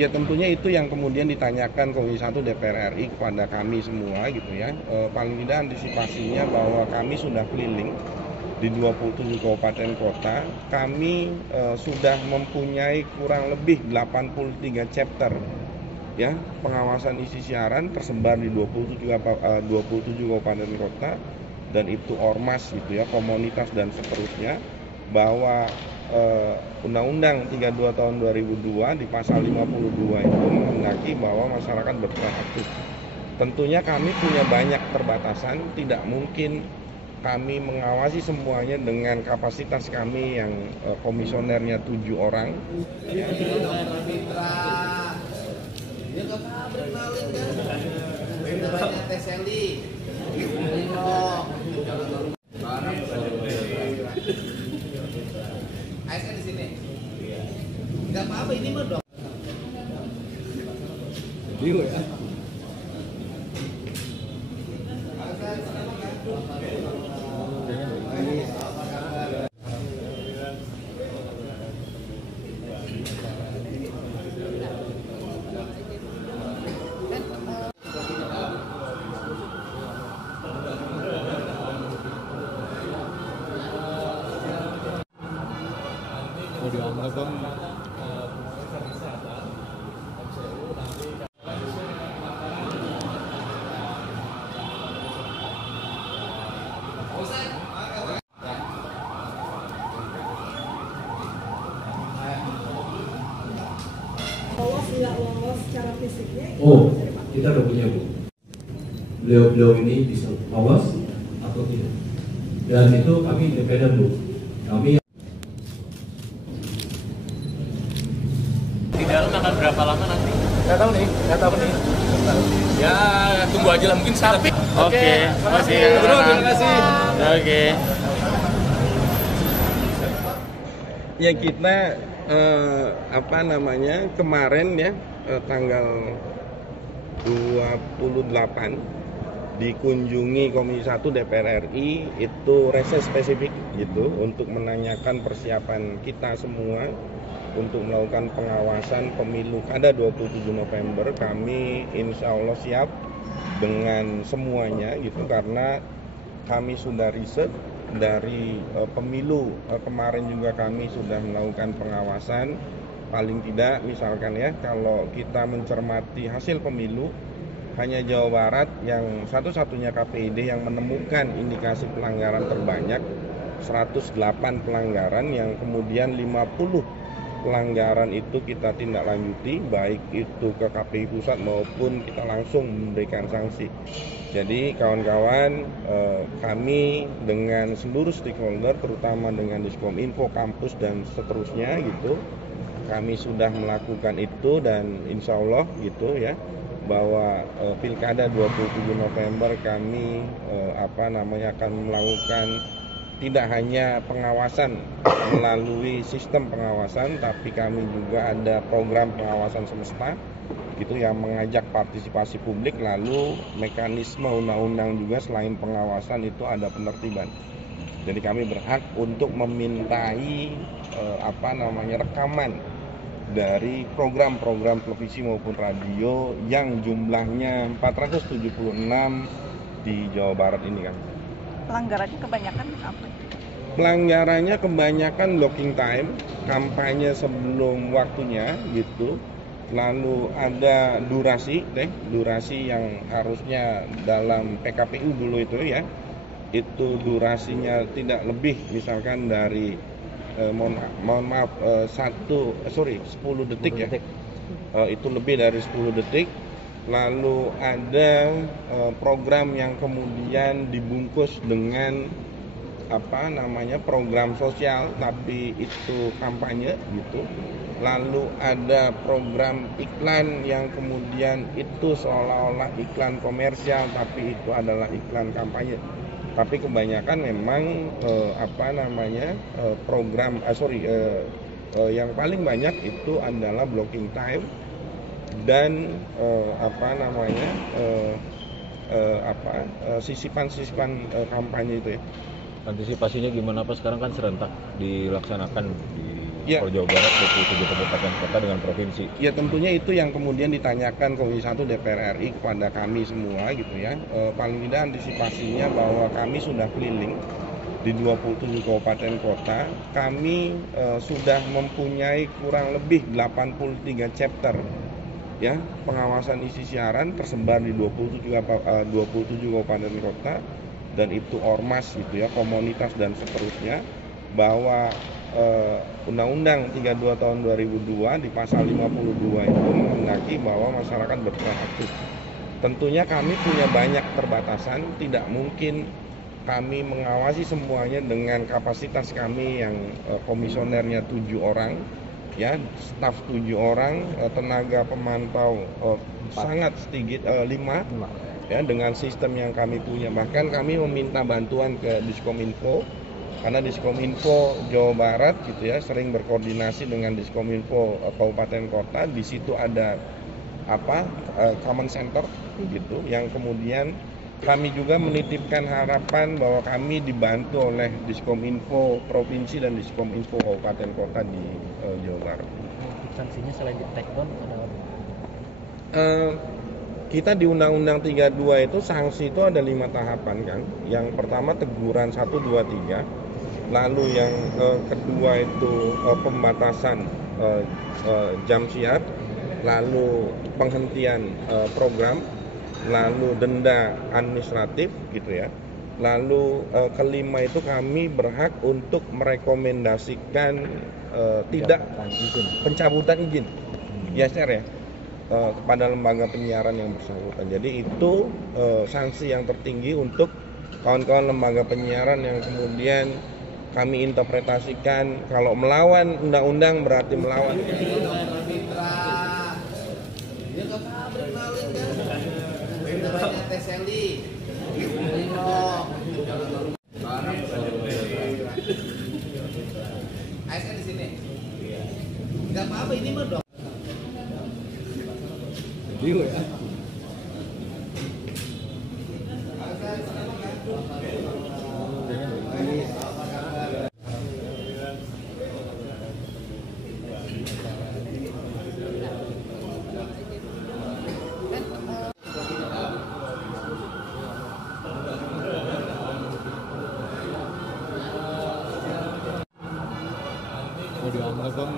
Ya tentunya itu yang kemudian ditanyakan Komisi 1 DPR RI kepada kami semua gitu ya. Paling tidak antisipasinya bahwa kami sudah keliling di 27 kabupaten kota. Kami sudah mempunyai kurang lebih 83 chapter ya pengawasan isi siaran tersebar di 27 kabupaten kota, dan itu ormas gitu ya, komunitas dan seterusnya, bahwa Undang-Undang 32 tahun 2002 di pasal 52 itu menghendaki bahwa masyarakat berperan aktif. Tentunya kami punya banyak keterbatasan, tidak mungkin kami mengawasi semuanya dengan kapasitas kami yang komisionernya 7 orang. ASN di sini. Enggak apa-apa ini mah dong. Bingung ya. Dianggap bang lolos nggak lolos secara fisiknya? Oh, kita udah punya Bu. Beliau ini bisa lolos atau tidak. Dan itu kami independen Bu. Kami di dalam akan berapa lama nanti? nggak tahu nih. Ya tunggu aja lah, mungkin sapi. Oke, makasih. Terima kasih. Oke. Ya kita kemarin ya tanggal 28 dikunjungi Komisi 1 DPR RI, itu reses spesifik gitu untuk menanyakan persiapan kita semua untuk melakukan pengawasan pemilu kada 27 November. Kami insya Allah siap dengan semuanya gitu, karena kami sudah riset dari pemilu kemarin juga kami sudah melakukan pengawasan. Paling tidak misalkan ya, kalau kita mencermati hasil pemilu, hanya Jawa Barat yang satu-satunya KPID yang menemukan indikasi pelanggaran terbanyak, 108 pelanggaran, yang kemudian 50 pelanggaran itu kita tindak lanjuti, baik itu ke KPI pusat maupun kita langsung memberikan sanksi. Jadi kawan-kawan, kami dengan seluruh stakeholder, terutama dengan Diskominfo, kampus dan seterusnya gitu, kami sudah melakukan itu, dan insya Allah gitu ya, bahwa Pilkada 27 November kami akan melakukan tidak hanya pengawasan melalui sistem pengawasan, tapi kami juga ada program pengawasan semesta gitu yang mengajak partisipasi publik. Lalu mekanisme undang-undang juga, selain pengawasan itu ada penertiban. Jadi kami berhak untuk memintai rekaman dari program-program televisi maupun radio yang jumlahnya 476 di Jawa Barat ini kan. Pelanggarannya kebanyakan apa? Pelanggarannya kebanyakan blocking time, kampanye sebelum waktunya gitu. Lalu ada durasi yang harusnya dalam PKPU dulu itu ya, itu durasinya tidak lebih misalkan dari 10 detik ya. Itu lebih dari 10 detik. Lalu ada program yang kemudian dibungkus dengan program sosial tapi itu kampanye gitu. Lalu ada program iklan yang kemudian itu seolah-olah iklan komersial tapi itu adalah iklan kampanye. Tapi kebanyakan memang yang paling banyak itu adalah blocking time dan sisipan kampanye itu ya. Antisipasinya gimana Pak? Sekarang kan serentak dilaksanakan di Ya. Kalau Jawa Barat 27 kabupaten kota dengan provinsi. Ya tentunya itu yang kemudian ditanyakan Komisi 1 DPR RI kepada kami semua gitu ya. Paling tidak antisipasinya bahwa kami sudah keliling di 27 kabupaten kota. Kami sudah mempunyai kurang lebih 83 chapter ya pengawasan isi siaran tersebar di 27 kabupaten kota, dan itu ormas gitu ya, komunitas dan seterusnya, bahwa Undang-Undang 32 tahun 2002 di pasal 52 itu menghendaki bahwa masyarakat berperan aktif. Tentunya kami punya banyak keterbatasan, tidak mungkin kami mengawasi semuanya dengan kapasitas kami yang komisionernya 7 orang, ya, staf 7 orang, tenaga pemantau sangat sedikit 5, ya, dengan sistem yang kami punya. Bahkan kami meminta bantuan ke Diskominfo, karena Diskominfo Jawa Barat gitu ya sering berkoordinasi dengan Diskominfo kabupaten kota. Di situ ada common center gitu, yang kemudian kami juga menitipkan harapan bahwa kami dibantu oleh Diskominfo provinsi dan Diskominfo kabupaten kota di Jawa Barat. Sanksinya selain di take down ada kita di Undang-Undang 32 itu sanksi itu ada 5 tahapan kan. Yang pertama teguran 1, 2, 3. Lalu yang kedua itu pembatasan jam siar, lalu penghentian program, lalu denda administratif gitu ya. Lalu kelima itu kami berhak untuk merekomendasikan pencabutan izin. Ya share ya. Kepada lembaga penyiaran yang bersangkutan. Jadi itu sanksi yang tertinggi untuk kawan-kawan lembaga penyiaran yang kemudian kami interpretasikan kalau melawan undang-undang berarti melawan. ASN di sini. Enggak apa-apa ini mah dong. biru ya. Mau dianggap bang